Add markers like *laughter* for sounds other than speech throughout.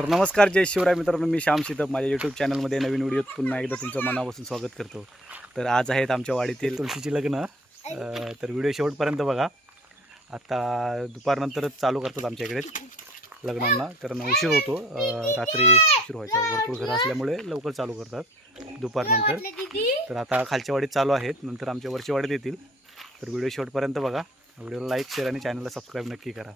तर नमस्कार जय शिवराय मित्रांनो. मी श्याम शितप माझ्या यूट्यूब चॅनलमध्ये नवीन व्हिडिओत पुन्हा एकदा तुमचं मनापासून स्वागत करतो. तर आज आहेत आमच्या वाडीतील तुळशीची लग्न. तर व्हिडिओ शेवटपर्यंत बघा. आता दुपारनंतरच चालू करतात आमच्या इकडे लग्नांना. कारण उशीर होतो. रात्री उशीर व्हायचा. भरपूर घरं असल्यामुळे लवकर चालू करतात दुपारनंतर. तर आता खालच्या वाडीत चालू आहेत. नंतर आमच्या वरच्या वाडीत येतील. तर व्हिडिओ शेवटपर्यंत बघा. व्हिडिओला लाईक शेअर आणि चॅनलला सबस्क्राईब नक्की करा.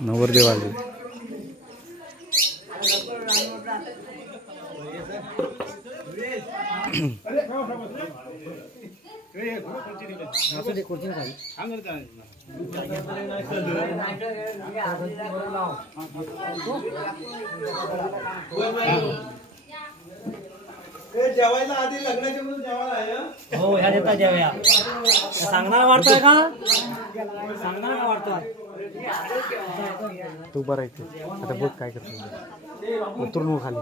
नवरदेव आले जेवायला आधी लग्नाच्या म्हणून जेवायला आहे हं? हो ह्या देता जेवया. सांगणार वाटतोय का? सांगणार का वाटतोय तू बरं आहे आता बघ काय करतो. उतरून खाली.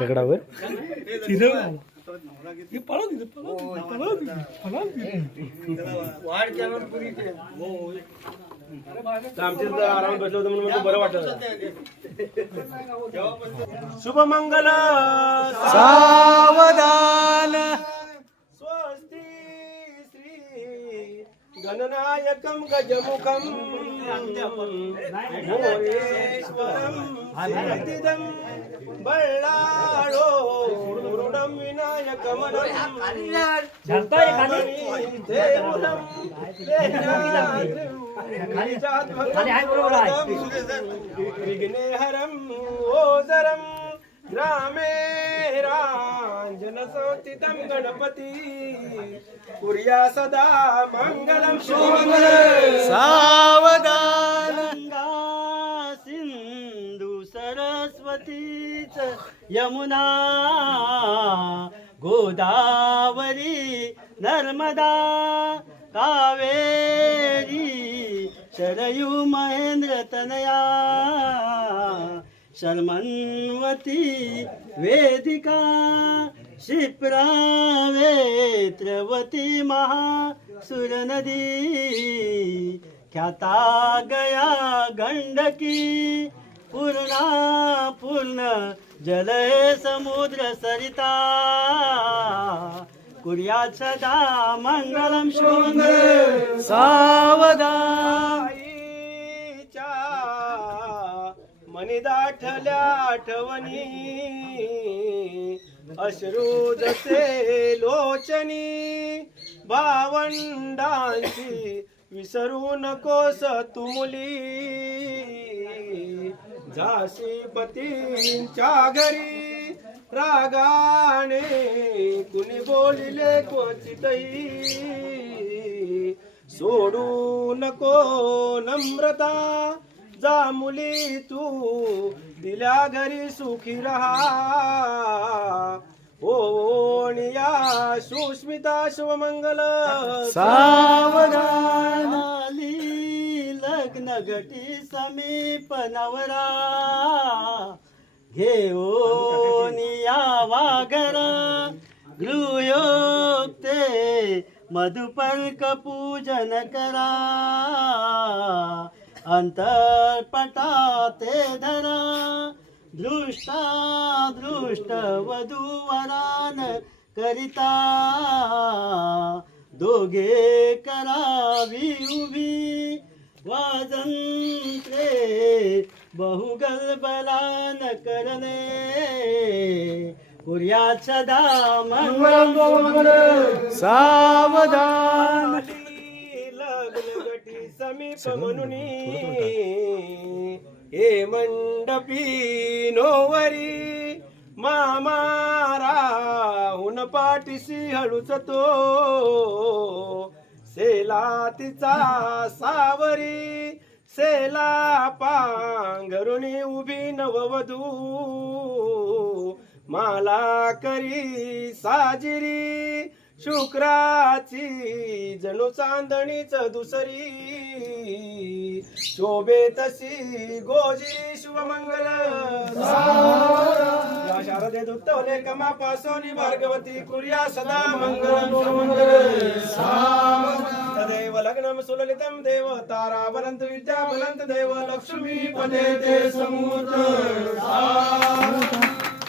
दगडावर. तर आमच्या इथं बसलं होतं म्हणून बरं वाटलं. शुभमंगल सावधान. स्वस्ती श्री गणनायकं गजमुखं मोरेश्वरं बल्लाळो मुरुडं विनायकमनं विघ्नेहरं ओजरं ग्रामे राञ्जनसंस्थितं गणपति. कुर्या सदा मङ्गलं शुभमङ्गलं सावधान सिंधू सरस्वतीच। यमुना गोदावरी नर्मदा कावेरी शरयू महेंद्र तनया शर्मन्वती वेदिका क्षिप्रावेत्रवती महासुरनदी ख्याता गया गंडकी पूर्णा पूर्ण जलय समुद्र सरिता. कुर्या सदा मंगलम शुभमंगल सावधान आईच्या आठवणी. अश्रू जसे लोचनी. भावंडांची विसरू नकोस तुमुली झाशीपतींच्या घरी रागाने कुणी बोलिले क्वचितही. सोडू नको नम्रता जा मुली तू दिल्या घरी सुखी रहा. हो, ओणिया सुस्मिता शुभमंगल. सावधान. प्रगटी समीप नवरा घेऊन यावा घर गृहयोक्ते मधुपर्क पूजन करा अंतरपटा ते धरा दृष्टा दृष्ट वधूवरान करिता दोघे करावी उभी वाजंत्रे बहुगल बलान करणे सदा मंगल सावधान. समीप म्हणून हे मंडपी नोवरी. मामाराहून पाठीशी हळूच तो. सेला तिचा सावरी सेला पांघरुणी उभी नववधू. माला करी साजिरी शुक्राची जणू चांदणीच दुसरी. शोभे तशी गोजी शुभमंगल. या शारदे दुत्तवले कमापासोनी भार्गवती कुर्या सदा मंगल मंगल देव लग्न सुललितम देव तारा बलंत विद्या बलंत देव लक्ष्मी पदे ते समुद्र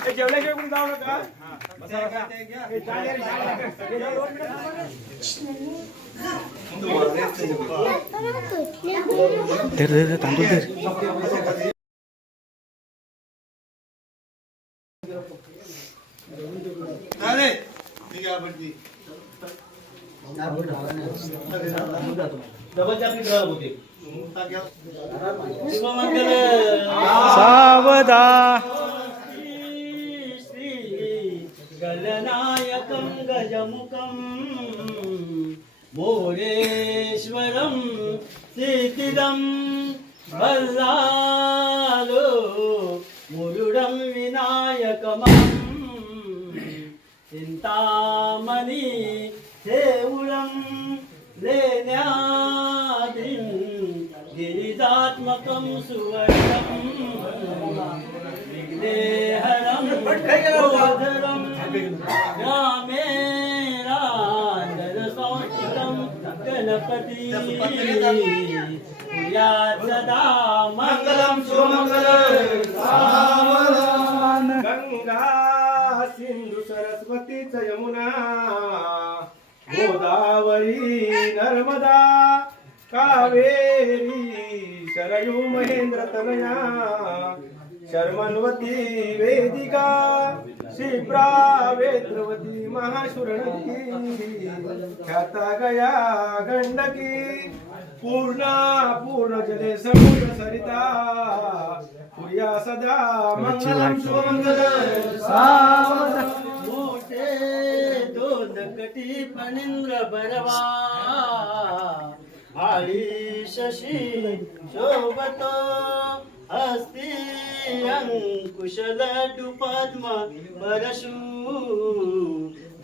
हे जेवढे घेऊन जाऊ नका. धर धर धर, तांदूळ धर शुभमंगल గజం గజముఖం మోరేశ్వరం స్థితిదం వల్లాలు మురుడం వినాయకమం చింతామణి దేవుడం లేనాది గిరిజాత్మకం సువర్ణం విఘ్నేహరం गोधरं रामेरान्दरसंस्थितं गणपती। या सदा मङ्गलं सुमङ्गलं गंगा सिंधू सरस्वती च यमुना। गोदावरी नर्मदा कावेरी शरयू महेंद्र तनया। शर्मन्वती वेदिका। शिप्रा वेद्रवती महाशुरणकी ख्याता गया गंडकी पूर्णा पूर्ण जले समुद्र सरिता। पुर्या सदा मंगलम सुमंगल मोठे दोन कटी फणींद्र बरवा। आळी शशी शोभतो हस्ती अंकुशल पद्म परशु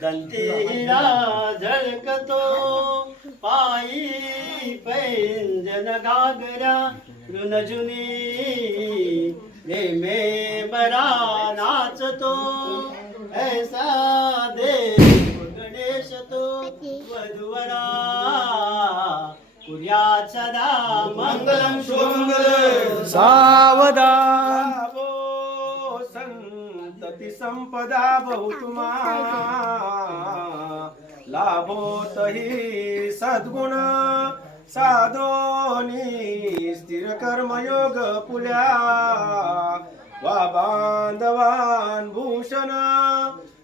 दंती हिरा झळकतो पायी पैंजन घागरा ऋणजुनी मे बरा नाचतो. ऐसा सदा मंगलम शुभमंगल. सावधान. संतती संपदा बहुतुमा लाभो तही सद्गुण. साधोनी स्थिर कर्मयोग पुल्या. वा बांधवान भूषण.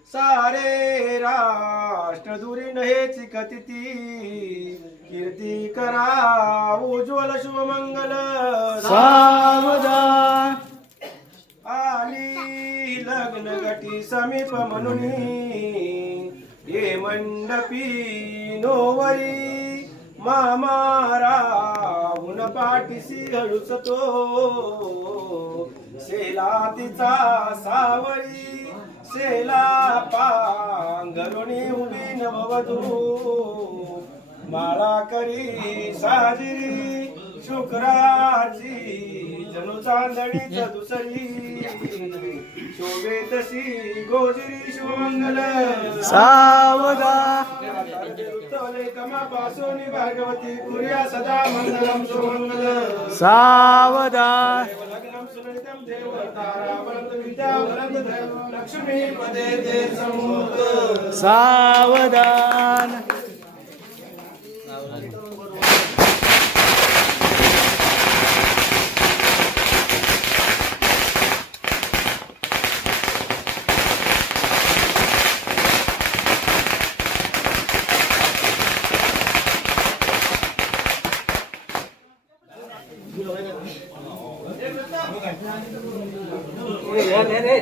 सारे राष्ट्र दुरी नहेची कथिती कीर्ती करा उज्ज्वल शुभमंगल. सावधान आली लग्न गटी समीप म्हणून. ये मंडपी नोवरी. मामारा उन पाठीसी हळूच तो शेला तिचा सावरी शेला पांघरुणी उभी नववधू. माळा करी साजिरी शुक्राची जणू चांदणीच दुसरी शोभे तशी गोजिरी सावधान उत्तवले कमापासून भागवती कुर्या सदा मंगलम सुमंगल. सावधान लग्नम सुललितम देव तारा वरंत विद्या वरंत लक्ष्मी पदे ते समूत सावधान हे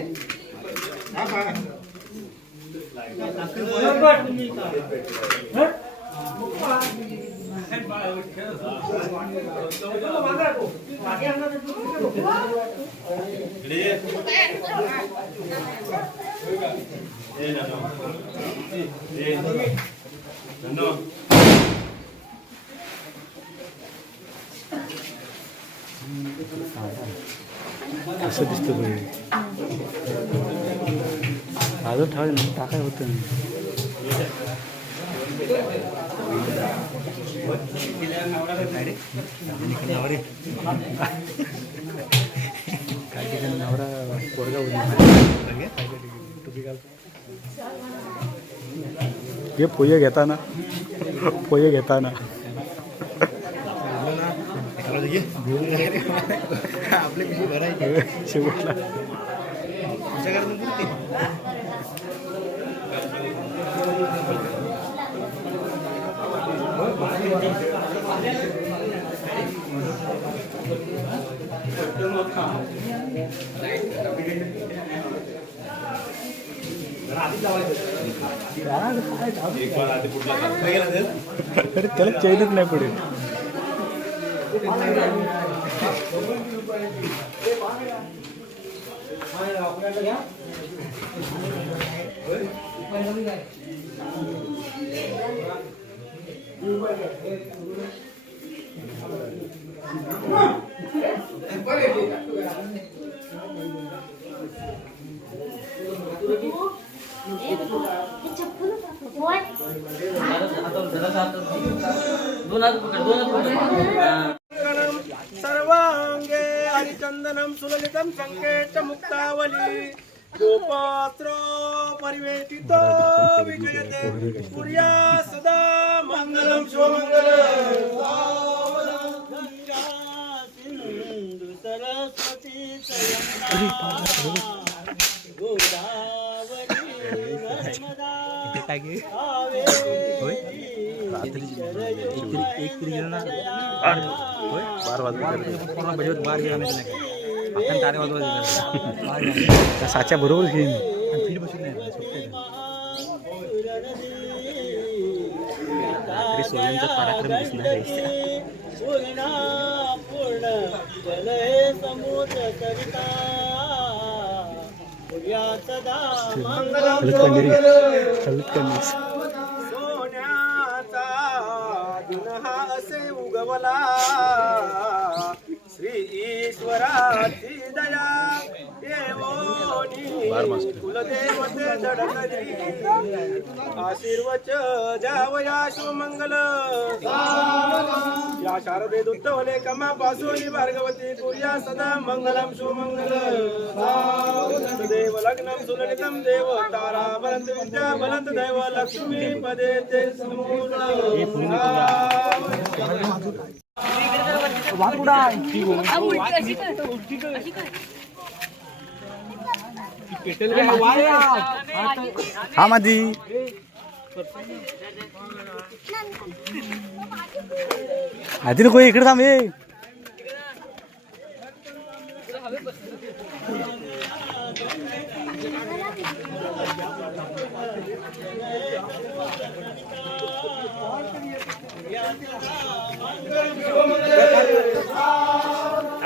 असं दिसतं बघ. अजून ठेवाय टाकाय होतं. काय ठिकाणी नवरा पोरगा होईल टोपी घालतो हे पोहे घेताना पोहे घेताना शेवटला त्याला चैनच नाही पडेल सर्वांगे हरिचंदनम सुललितं संकेत मुक्तावली. गोपात्र परिवेटितो विजयते. कुर्या सदा मङ्गलं सिंधु सरस्वती त्या साच्या बरोबर घेईन पराक्रम दिसणार पूर्ण जलय समुद्र सरिता कुर्या सदा सोन्याचा दिन हा असे उगवला. श्री ईश्वराची दया कुलदेवते जडकरी आशीर्वच जावया शिवमंगल या शारदे दुत्तवले कमा पासून भार्गवती कुर्या सदा मंगलम शिवमंगल देव लग्नम सुललितम देव तारा बलंत विद्या बलंत देव लक्ष्मी पदे ते हा माझी आधी नको इकडे थांब ये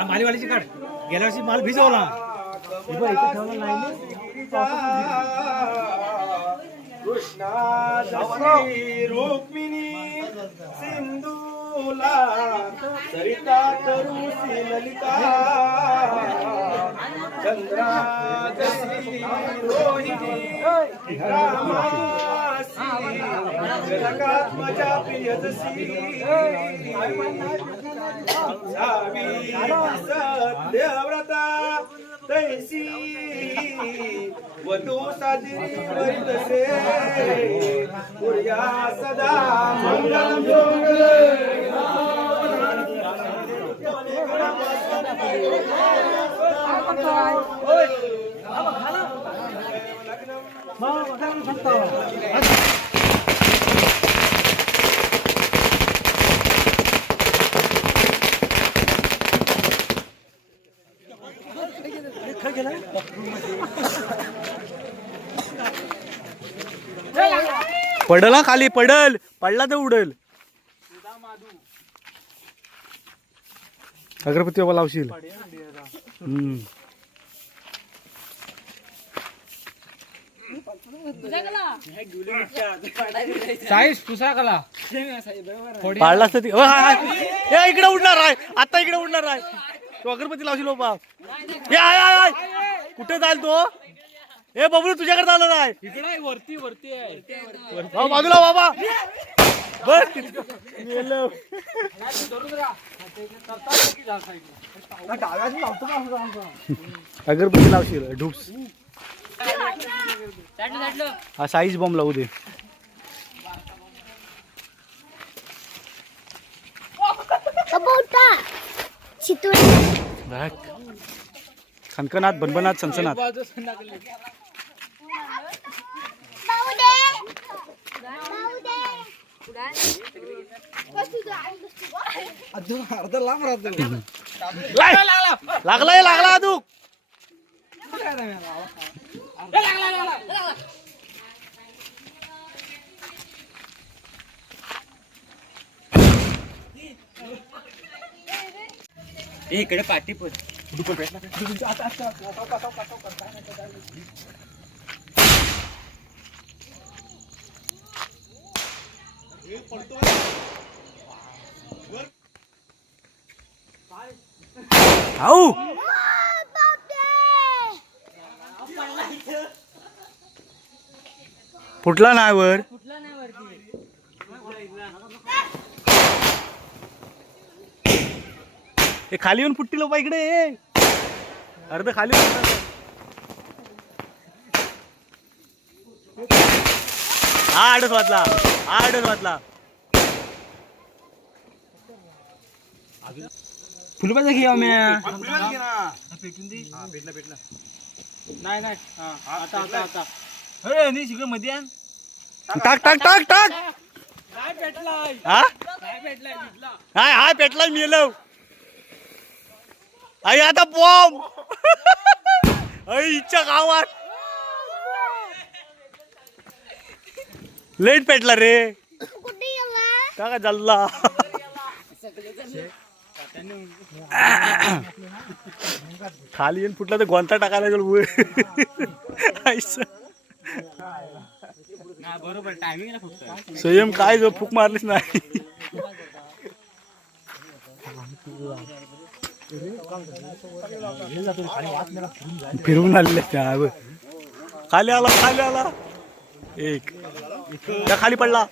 मालीवालीची काढ. गेल्या वर्षी माल भिजवला. कृष्णा जशी रुक्मिणी सिंधूला सरिता तरुसी ललिता चंद्रा जशी रोहिणी प्रियदसी सावी सत्यव्रता तैसी वधू साजरी वैतसे कुर्या सदा मंगलम पडल हा खाली पडल. पडला तर उडल. अगरबत्ती बाबा लावशील. हम्म. चाळीस पुसाकला *laughs* पाळला असतं ती- अ, हाय, हाय. ए, इकडे उडणार आहे. आता इकडे उडणार आहे. तो अगरबत्ती लावशील बाबा. हे आय आय आय. कुठे जाईल तो? ए बबलू तुझ्याकडे आलं नाही इकडे वरती वरती आहे. हो, बाजूला बाबा. मेलं. अगरबत्ती लावशील ढुप्स. हा साईज बॉम्ब लावू दे. बघ. खनखनात बनबनात सनसनात. लाय. लागलाय लागला तू इकडे पाठी पण. आऊ. फुटला नाही वर. हे खाली येऊन फुटतील बाबा इकडे. अर्ध खाली. हा आडच वाचला हा आडच वाचला फुलबाजा नाही नाही. आता आता आता. अरे नाही शिकलं मध्ये आण. टाक टाक टाक टाक काय भेटलाय हा? काय भेटलाय भेटला. हाय हाय पेटलाय मी येलो. आई आता बॉम्ब. आई इच्छा गावात. लेट पेटला रे. कुठे गेला का का जल्ला. खाली येऊन फुटला तर गोंता टाकायला गेलो आईचं. संयम काय जो फूक मारलीच नाही. फिरवून आलेले. खाली आला खाली आला. एक. त्या खाली पडला.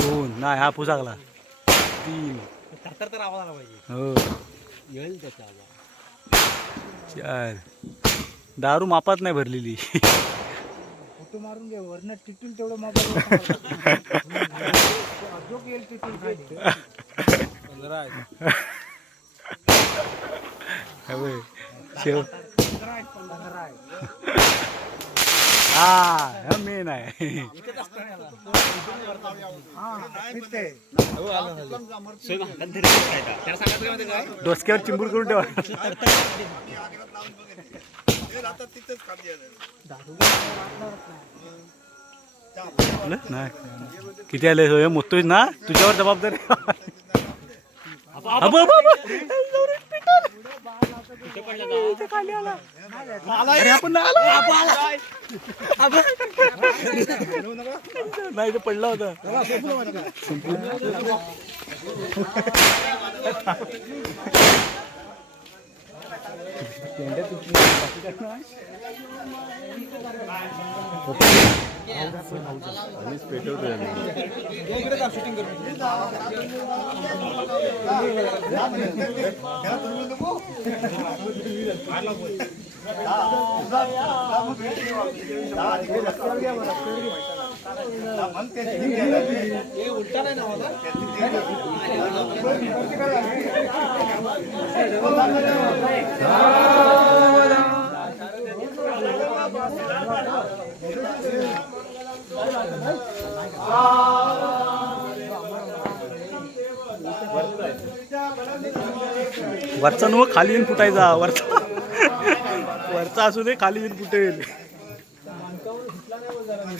दोन. नाही हा पुसाकला तीन. तर आवाज आला पाहिजे हो. येईल त्याचा आवाज चार. दारू मापात नाही भरलेली. फोटो मारून घे वरनं टिटून तेवढं जोक येईल टिटून हा शेव *laughs* हा हा मेन आहे. डोसक्यावर चिंबूर करून ठेवा? नाही. किती आले? सोय मोजतोय ना? तुझ्यावर जबाबदारी. अबो, अबो. इथे खाली आला. अरे नाही वरचा नको खाली येऊन फुटायचा वरचा वरचा असू दे खाली येऊन फुटेल.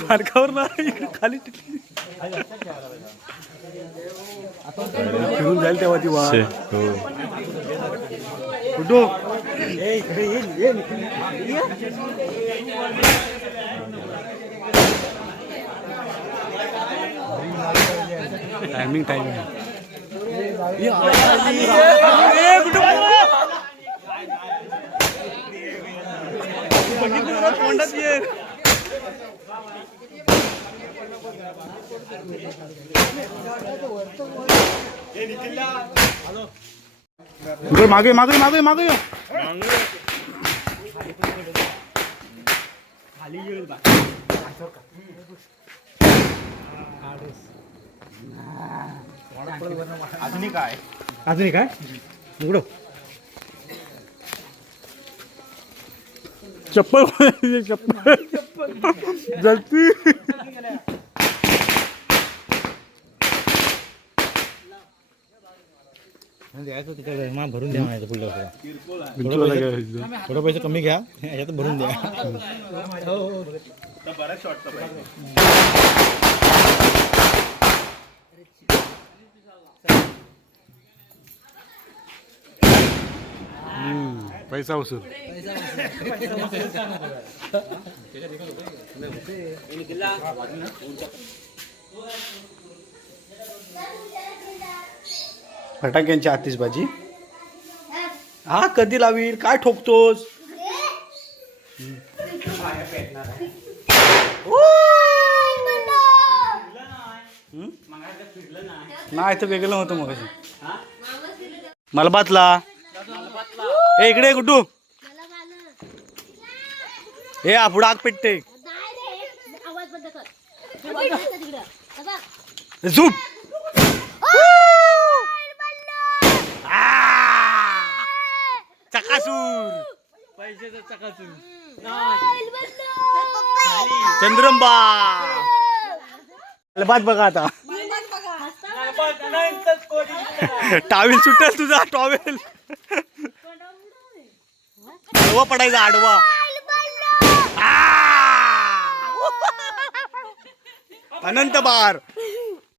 मार्गावर ना इकडे खाली टिकली. फिरून जाईल तेव्हा ती वा कुठू टायमिंग टायमिंग मागे मागे मागे मागे. अजूनही काय अजून काय उघडो. चप्पल चप्पल. जलती. भरून द्या म्हणायचं पुढलं थोडं पैसे कमी घ्या याच्यात भरून द्या. बऱ्याच पैसा वसूल. फटाक्यांची आतिषबाजी हा कधी लावील? काय ठोकतोस? नाही तर वेगळं होतं मग मला बातला. ए इकडे कुठू ए आपण आग पेटते आवाज बंद कर हे बघ, इकडं तिकडं. हे बघ. झूप चकासूर चंद्रंबा बात बघा आता टावेल सुटेल तुझा टॉवेल. आडवा पडायचा आडवा! अनंत बार.